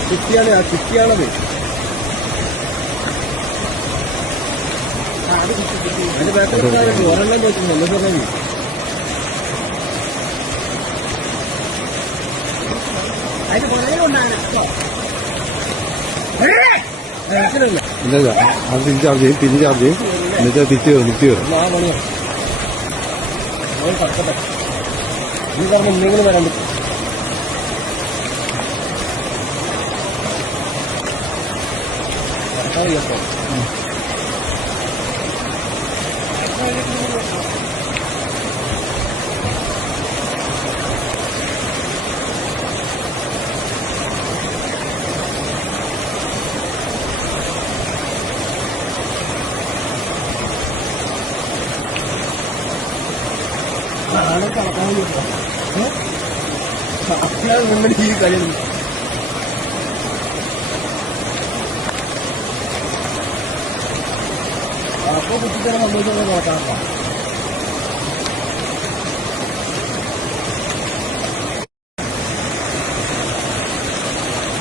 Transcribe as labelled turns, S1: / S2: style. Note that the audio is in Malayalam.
S1: കുട്ടിയാണ് ആ
S2: കുട്ടി
S1: അതിന്റെ ബാക്കിൽ ഒരെണ്ണം ചോദിക്കുന്നു എന്താ പറഞ്ഞാൽ
S2: അതിന് പുറകെ കൊണ്ടാണ്
S1: മനസ്സിലല്ല
S3: ഇല്ല അത് തിരിച്ച് ചെയ്യും തിരിച്ച് ചെയ്യും എന്നിട്ട് തിരിച്ചു
S1: കടക്കട്ടെ ഈ പറഞ്ഞ എന്തെങ്കിലും വരാൻ പറ്റും കടക്കാൻ വയ്യപ്പോ. ഏ? കടക്കാൻ മുമ്പിൽ ഈ കളിയൊന്നും അപ്പൊ കുട്ടിക്കാരെ സംബന്ധിച്ചൊക്കെ നോക്കാം